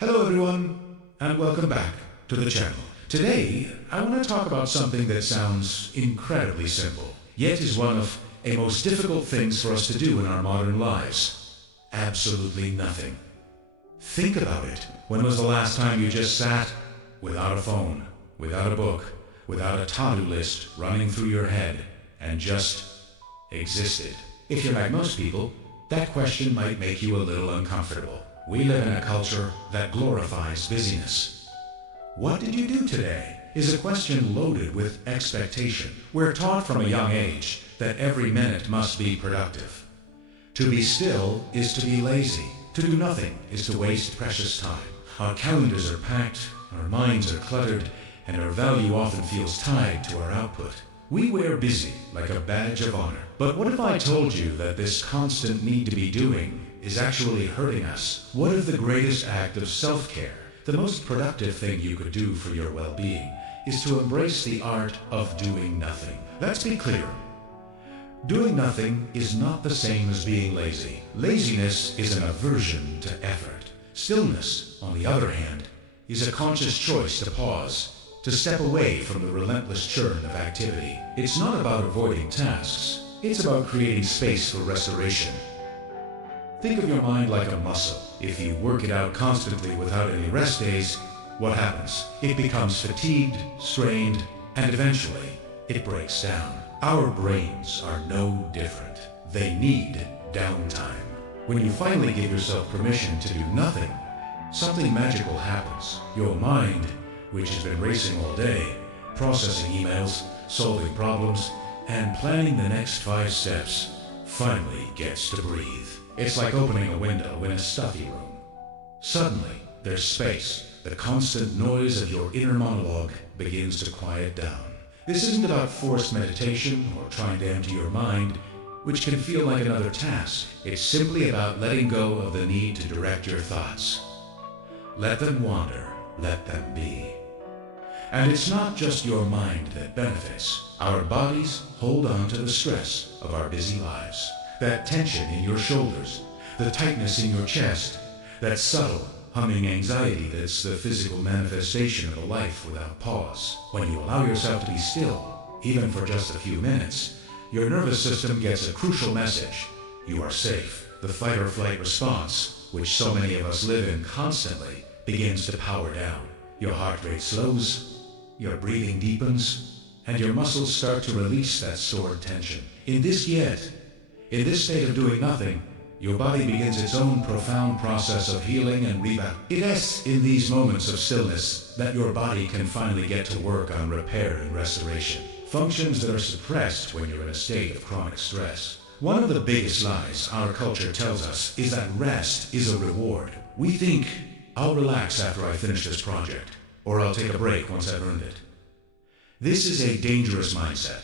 Hello everyone, and welcome back to the channel. Today, I want to talk about something that sounds incredibly simple, yet is one of the most difficult things for us to do in our modern lives. Absolutely nothing. Think about it. When was the last time you just sat without a phone, without a book, without a to-do list running through your head, and just existed? If you're like most people, that question might make you a little uncomfortable. We live in a culture that glorifies busyness. What did you do today? Is a question loaded with expectation. We're taught from a young age that every minute must be productive. To be still is to be lazy. To do nothing is to waste precious time. Our calendars are packed, our minds are cluttered, and our value often feels tied to our output. We wear busy like a badge of honor. But what if I told you that this constant need to be doing is actually hurting us? What if the greatest act of self-care, the most productive thing you could do for your well-being, is to embrace the art of doing nothing? Let's be clear. Doing nothing is not the same as being lazy. Laziness is an aversion to effort. Stillness, on the other hand, is a conscious choice to pause, to step away from the relentless churn of activity. It's not about avoiding tasks. It's about creating space for restoration. Think of your mind like a muscle. If you work it out constantly without any rest days, what happens? It becomes fatigued, strained, and eventually it breaks down. Our brains are no different. They need downtime. When you finally give yourself permission to do nothing, something magical happens. Your mind, which has been racing all day, processing emails, solving problems, and planning the next 5 steps, finally gets to breathe. It's like opening a window in a stuffy room. Suddenly, there's space. The constant noise of your inner monologue begins to quiet down. This isn't about forced meditation or trying to empty your mind, which can feel like another task. It's simply about letting go of the need to direct your thoughts. Let them wander, let them be. And it's not just your mind that benefits. Our bodies hold on to the stress of our busy lives. That tension in your shoulders, the tightness in your chest, that subtle, humming anxiety that's the physical manifestation of a life without pause. When you allow yourself to be still, even for just a few minutes, your nervous system gets a crucial message. You are safe. The fight or flight response, which so many of us live in constantly, begins to power down. Your heart rate slows, your breathing deepens, and your muscles start to release that stored tension. In this state of doing nothing, your body begins its own profound process of healing and rebound. It is in these moments of stillness that your body can finally get to work on repair and restoration, functions that are suppressed when you're in a state of chronic stress. One of the biggest lies our culture tells us is that rest is a reward. We think, I'll relax after I finish this project, or I'll take a break once I've earned it. This is a dangerous mindset.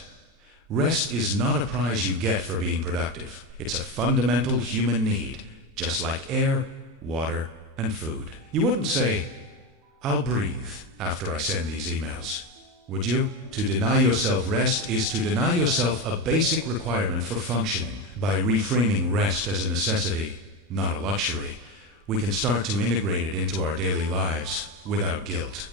Rest is not a prize you get for being productive. It's a fundamental human need, just like air, water, and food. You wouldn't say, I'll breathe after I send these emails, would you? To deny yourself rest is to deny yourself a basic requirement for functioning. By reframing rest as a necessity, not a luxury, we can start to integrate it into our daily lives without guilt.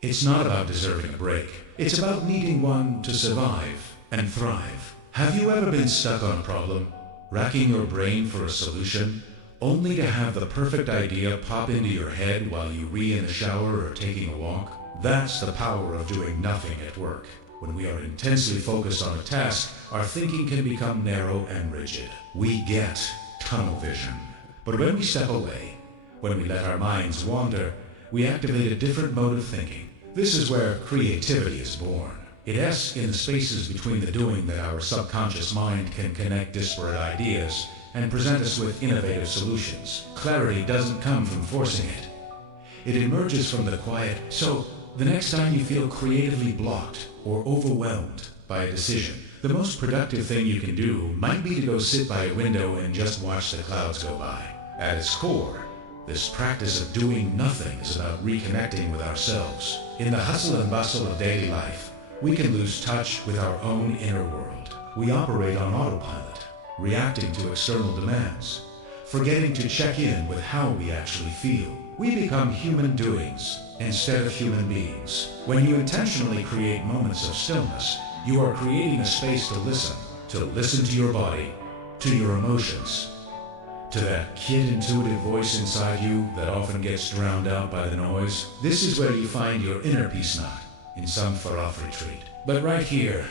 It's not about deserving a break. It's about needing one to survive and thrive. Have you ever been stuck on a problem, racking your brain for a solution, only to have the perfect idea pop into your head while you in the shower or taking a walk? That's the power of doing nothing at work. When we are intensely focused on a task, our thinking can become narrow and rigid. We get tunnel vision. But when we step away, when we let our minds wander, we activate a different mode of thinking. This is where creativity is born. It is in the spaces between the doing that our subconscious mind can connect disparate ideas and present us with innovative solutions. Clarity doesn't come from forcing it. It emerges from the quiet. So, the next time you feel creatively blocked or overwhelmed by a decision, the most productive thing you can do might be to go sit by a window and just watch the clouds go by. At its core, this practice of doing nothing is about reconnecting with ourselves. In the hustle and bustle of daily life, we can lose touch with our own inner world. We operate on autopilot, reacting to external demands, forgetting to check in with how we actually feel. We become human doings instead of human beings. When you intentionally create moments of stillness, you are creating a space to listen to your body, to your emotions, to that kid intuitive voice inside you that often gets drowned out by the noise. This is where you find your inner peace knot in some far-off retreat. But right here,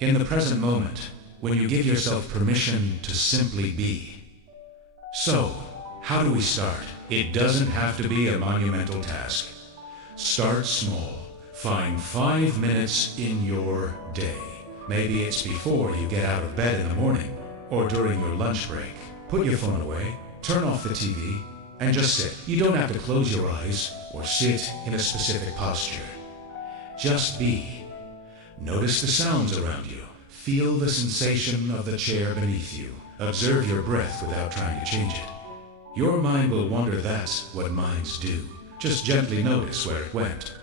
in the present moment, when you give yourself permission to simply be. So, how do we start? It doesn't have to be a monumental task. Start small. Find 5 minutes in your day. Maybe it's before you get out of bed in the morning or during your lunch break. Put your phone away, turn off the TV, and just sit. You don't have to close your eyes or sit in a specific posture. Just be. Notice the sounds around you. Feel the sensation of the chair beneath you. Observe your breath without trying to change it. Your mind will wander, that's what minds do. Just gently notice where it went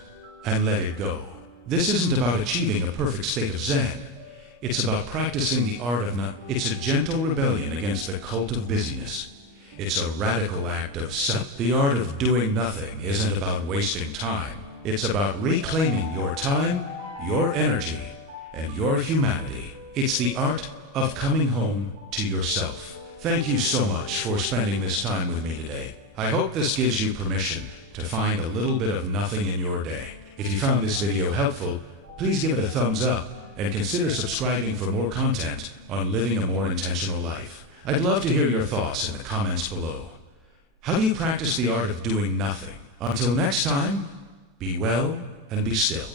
and let it go. This isn't about achieving a perfect state of Zen. It's about practicing the art of not. It's a gentle rebellion against the cult of busyness. It's a radical act of self. The art of doing nothing isn't about wasting time. It's about reclaiming your time, your energy, and your humanity. It's the art of coming home to yourself. Thank you so much for spending this time with me today. I hope this gives you permission to find a little bit of nothing in your day. If you found this video helpful, please give it a thumbs up and consider subscribing for more content on living a more intentional life. I'd love to hear your thoughts in the comments below. How do you practice the art of doing nothing? Until next time, be well and be still.